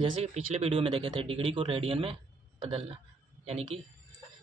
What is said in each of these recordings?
जैसे कि पिछले वीडियो में देखे थे डिग्री को रेडियन में बदलना, यानी कि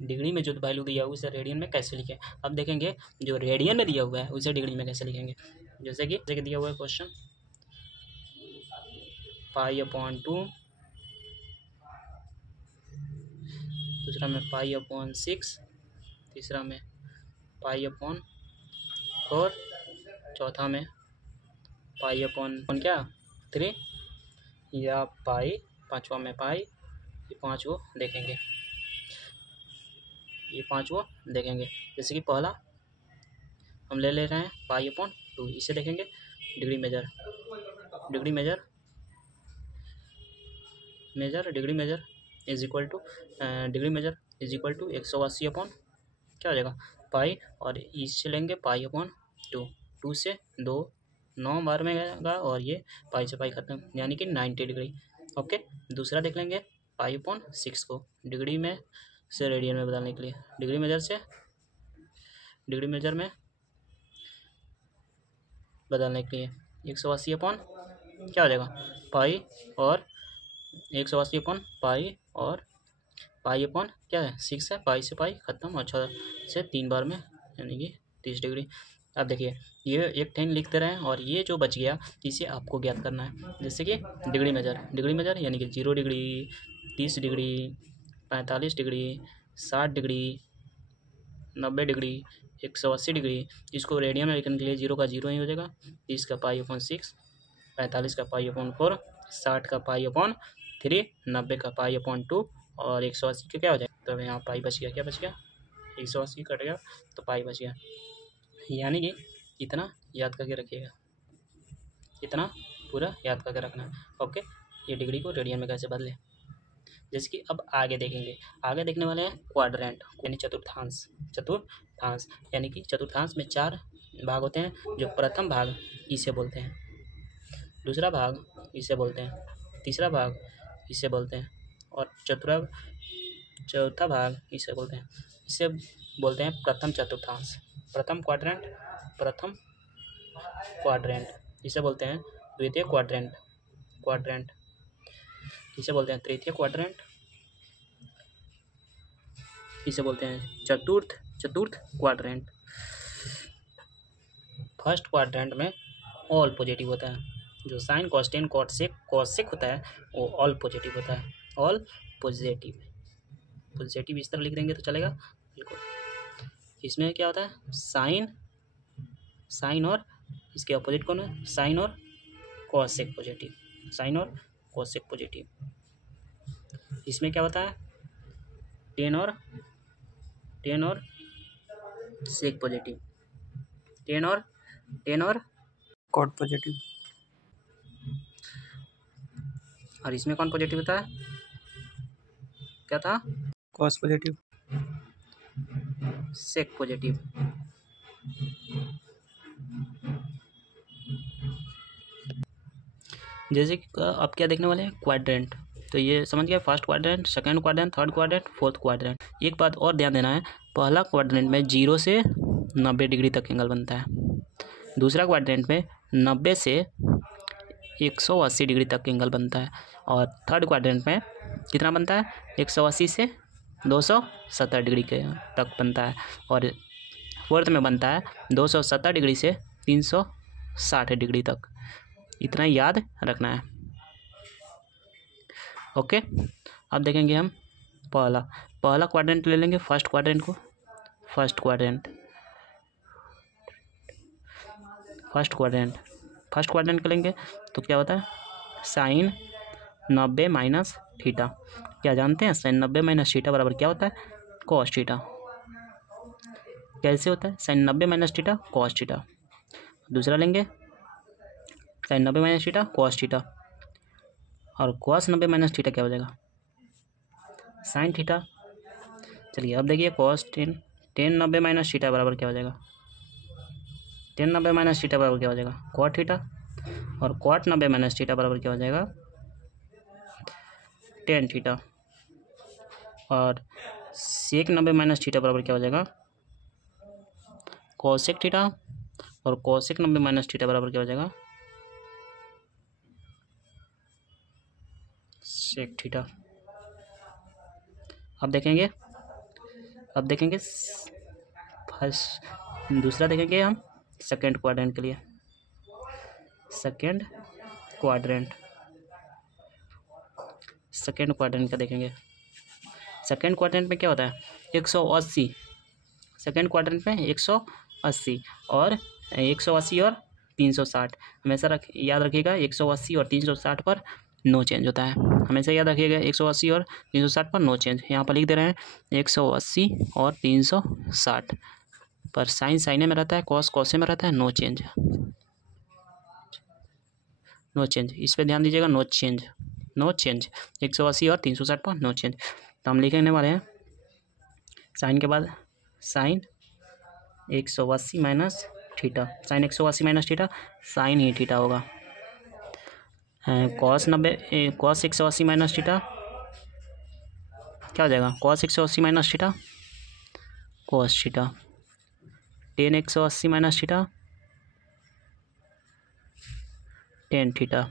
डिग्री में जो वैल्यू दिया हुआ उसे रेडियन में कैसे लिखें। अब देखेंगे जो रेडियन में दिया हुआ है उसे डिग्री में कैसे लिखेंगे। जैसे कि दिया हुआ है क्वेश्चन π/2, दूसरा में π/6, तीसरा में π/4, चौथा में π/3 या पाई, पाँचवा में पाई। ये पाँचों देखेंगे। जैसे कि पहला हम ले रहे हैं π/2, इसे देखेंगे degree measure is equal to degree measure is equal to 180 upon क्या हो जाएगा पाई, और इससे लेंगे π/2, 2 से 2 9 बार में आएगा और ये पाई से पाई खत्म, यानी कि 90 डिग्री। ओके, दूसरा देख लेंगे π/6 को डिग्री में से रेडियन में बदलने के लिए, डिग्री मेजर में बदलने के लिए 180 अपॉन क्या हो जाएगा पाई, और 180 अपॉन पाई, और पाई अपॉन क्या है 6 है, पाई से पाई खत्म, और 6 से 3 बार में यानी कि 30 डिग्री। अब देखिए ये एक टेन लिखते रहें और ये जो बच गया इसे आपको ज्ञात करना है। जैसे कि डिग्री मेजर यानी कि 0 degree, 30 degree, 45 degree, 60 degree, 90 degree, 180 degree. इसको रेडियन में लिखने के लिए 0 का 0 ही हो जाएगा, 30 का π/6, 45 का π/4, 60 का π/3, 90 का π/2 और 180 का क्या हो जाएगा। तो यहाँ पाई बच गया, क्या बच गया 180 कट गया तो पाई बच गया। यानी कि इतना याद करके रखिएगा, इतना पूरा याद करके रखना है। ओके, ये डिग्री को रेडियन में कैसे बदले। जैसे कि अब आगे देखेंगे, आगे देखने वाले हैं क्वाड्रेंट यानी चतुर्थांश यानी कि चतुर्थांश में 4 भाग होते हैं। जो प्रथम भाग इसे बोलते हैं, दूसरा भाग इसे बोलते हैं, तीसरा भाग इसे बोलते हैं, और चौथा भाग इसे बोलते हैं। इसे बोलते हैं प्रथम चतुर्थांश, प्रथम क्वाड्रेंट इसे बोलते हैं द्वितीय क्वाड्रेंट इसे बोलते हैं तृतीय क्वाड्रेंट, इसे बोलते हैं चतुर्थ क्वाड्रेंट। फर्स्ट क्वाड्रेंट में ऑल पॉजिटिव होता है, जो साइन कॉस टेन कॉसेक होता है वो ऑल पॉजिटिव होता है, ऑल पॉजिटिव इस तरह लिख देंगे तो चलेगा बिल्कुल। इसमें क्या होता है साइन और इसके अपोजिट कौन है साइन और कॉसेक पॉजिटिव। इसमें क्या होता है टेन और सेक पॉजिटिव, टेन और कॉट पॉजिटिव। और इसमें कौन पॉजिटिव होता है, क्या था कॉस पॉजिटिव, सेक पॉजिटिव। जैसे कि अब क्या देखने वाले हैं क्वाड्रेंट, तो ये समझ गया first quadrant, second quadrant, third quadrant, fourth quadrant. एक बात और ध्यान देना है, पहला क्वाड्रेंट में 0 से 90 डिग्री तक एंगल बनता है, दूसरा क्वाड्रेंट में 90 से 180 डिग्री तक एंगल बनता है, और थर्ड क्वाड्रेंट में कितना बनता है 180 से 270 डिग्री के तक बनता है, और फोर्थ में बनता है 270 डिग्री से 360 डिग्री तक। इतना याद रखना है। ओके, अब देखेंगे हम पहला क्वाड्रेंट ले लेंगे, फर्स्ट क्वाड्रेंट का लेंगे तो क्या होता है साइन 90 माइनस थीटा। क्या जानते हैं साइन 90 माइनस थीटा बराबर क्या होता है कॉस थीटा। कैसे होता है sine 90 minus theta cos theta. दूसरा लेंगे sine 90 minus theta cos theta, और कॉस 90 माइनस थीटा क्या हो जाएगा साइन थीटा। चलिए अब देखिए कॉस 10 90 माइनस थीटा बराबर क्या हो जाएगा 10 90 माइनस थीटा बराबर क्या हो जाएगा कॉट थीटा, और कॉट 90 माइनस थीटा बराबर क्या हो जाएगा 10 थीटा, और सेक 90 माइनस थीटा बराबर क्या हो जाएगा कॉसेक थीटा, और कॉसेक 90 माइनस थीटा बराबर क्या हो जाएगा सेक थीटा। अब देखेंगे फर्स्ट, दूसरा देखेंगे हम सेकेंड क्वाड्रेंट के लिए। सेकेंड क्वाड्रेंट का देखेंगे। सेकेंड क्वाड्रेंट में क्या होता है 180। सेकेंड क्वाड्रेंट में 180 और 180 और 360 हमेशा याद रखिएगा। 180 और 360 पर नो चेंज होता है, हमेशा याद रखिएगा। 180 और 360 पर नो चेंज। यहाँ पर लिख दे रहे हैं 180 और 360 पर साइन में रहता है, कॉसे में रहता है, नो चेंज। इस पर ध्यान दीजिएगा, नो चेंज। 180 और 360 पर नो चेंज। तो हम लिखने वाले हैं साइन के बाद sine 180 minus theta. Sine 180 minus theta sine ही थीटा होगा। कॉस 180 माइनस थीटा क्या हो जाएगा, cos 180 minus theta cos theta. Tan 180 minus theta tan theta.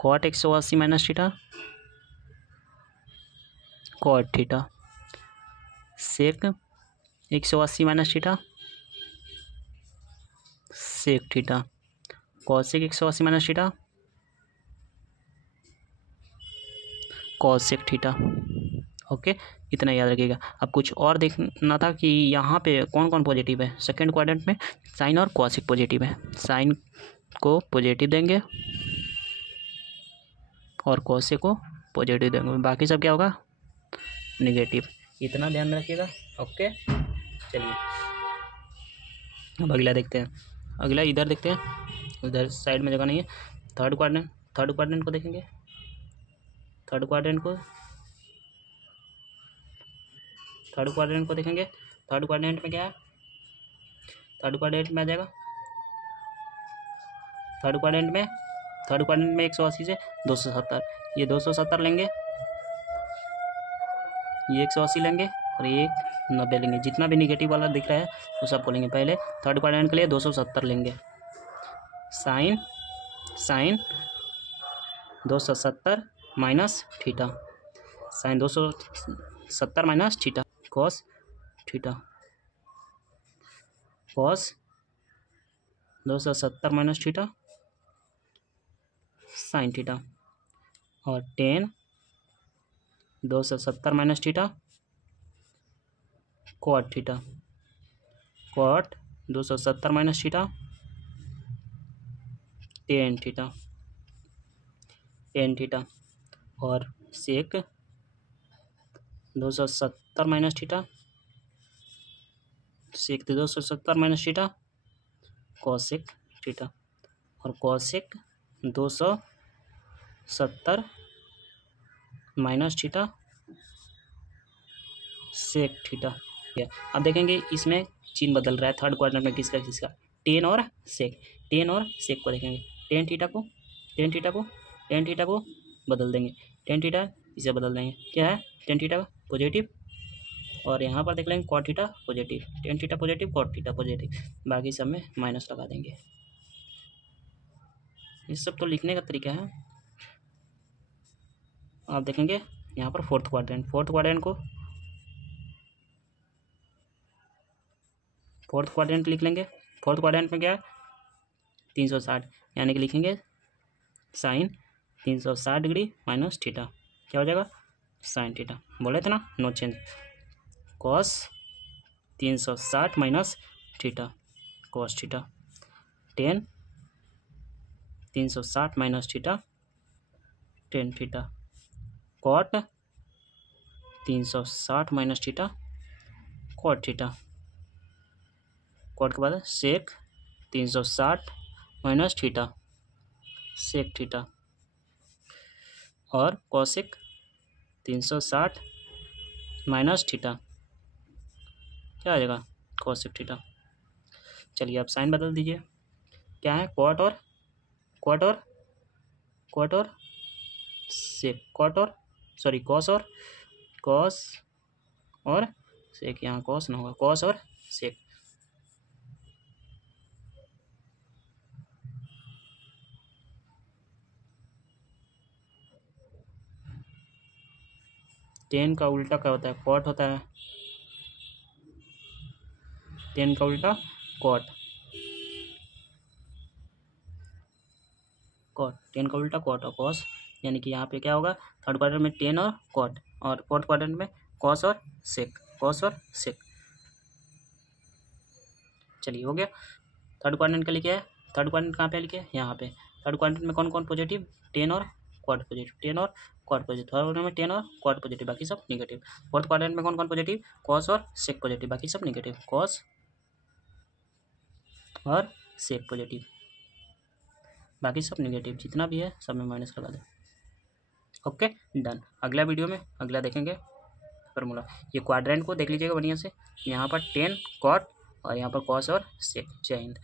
Cot 180 minus theta cot theta. Sec 180 minus theta sec theta. Cosec 180 minus theta cosec theta. Okay, इतना याद रखिएगा। अब कुछ और देखना था कि यहाँ पे कौन कौन पॉजिटिव है। सेकेंड क्वाड्रेंट में साइन और कॉसेक पॉजिटिव है। साइन को पॉजिटिव देंगे और कॉसेक को पॉजिटिव देंगे, बाकी सब क्या होगा नेगेटिव। इतना ध्यान रखिएगा। ओके, चलिए अब अगला देखते हैं। अगला इधर देखते हैं, उधर साइड में जगह नहीं है। थर्ड क्वाड्रेंट को देखेंगे। थर्ड क्वाड्रेंट को देखेंगे। थर्ड क्वाड्रेंट में क्या है, थर्ड क्वाड्रेंट में आ जाएगा। थर्ड क्वाड्रेंट में 180 से 270, ये 270 लेंगे, ये 180 लेंगे और ये 90 लेंगे। जितना भी निगेटिव वाला दिख रहा है वो सबको लेंगे। पहले थर्ड क्वाड्रेंट के लिए 270 लेंगे। Sine 270 minus theta. Sine 270 minus theta cos theta. Cos 270 minus theta sine theta. और tan 270 minus theta cot theta. Cot 270 minus theta tan theta. और sec 270 minus theta cosec theta. और cosec 270 minus theta sec theta. अब देखेंगे इसमें चिन्ह बदल रहा है थर्ड क्वाड्रेंट में किसका टेन और सेक को देखेंगे। टेन थीटा को बदल देंगे। टेन थीटा इसे बदल देंगे, क्या है टेन थीटा पॉजिटिव। और यहाँ पर देख लेंगे cot theta positive. Tan theta positive, cot theta positive, बाकी सब में माइनस लगा देंगे। ये सब तो लिखने का तरीका है। आप देखेंगे यहाँ पर फोर्थ क्वाड्रेंट लिख लेंगे। फोर्थ क्वाड्रेंट में क्या है 360, यानी कि लिखेंगे साइन 360 डिग्री माइनस थीटा, क्या हो जाएगा साइन थीटा। बोले थे ना no change. Cos 360 minus theta cos theta. Tan 360 minus theta tan theta. Cot 360 minus theta cot theta. Cot के बाद sec 360 minus theta sec theta. और कॉसेक 360 माइनस थीटा, क्या आ जाएगा कॉसेक थीटा। चलिए अब साइन बदल दीजिए, क्या है कॉट और सेक। कॉस और सेक, यहाँ कॉस ना होगा, कॉस और सेक। टेन का उल्टा क्या होता है? कॉट होता है। टेन का उल्टा कॉट। कॉट, टेन का उल्टा कॉट और कॉस, यानी कि यहाँ पे क्या होगा? थर्ड क्वाड्रेंट में टेन और कॉट, और फोर्थ क्वाड्रेंट में कॉस और सेक, कॉस और सेक। चलिए हो गया। थर्ड क्वाड्रेंट का लिखे है। थर्ड क्वाड्रेंट कहाँ पे लिखे हैं? यहाँ पे। थर्ड क्वाड्रेंट में कौन कौन पॉजिटिव? टेन और क्वाड पॉजिटिव, टेन और क्वाड पॉजिटिव। थर्ड क्वाड्रेंट में टेन और क्वाड पॉजिटिव, बाकी सब निगेटिव। फोर्थ क्वाड्रेंट में कौन कौन पॉजिटिव? कॉस और सेक पॉजिटिव, बाकी सब निगेटिव। कॉस और सेक पॉजिटिव, बाकी सब निगेटिव। जितना भी है सब में माइनस लगा दो। Okay done. अगला वीडियो में अगला देखेंगे फार्मूला। ये क्वाड्रेंट को देख लीजिएगा बढ़िया से। यहाँ पर टेन कॉट और यहाँ पर कॉस और सेक। जय हिंद।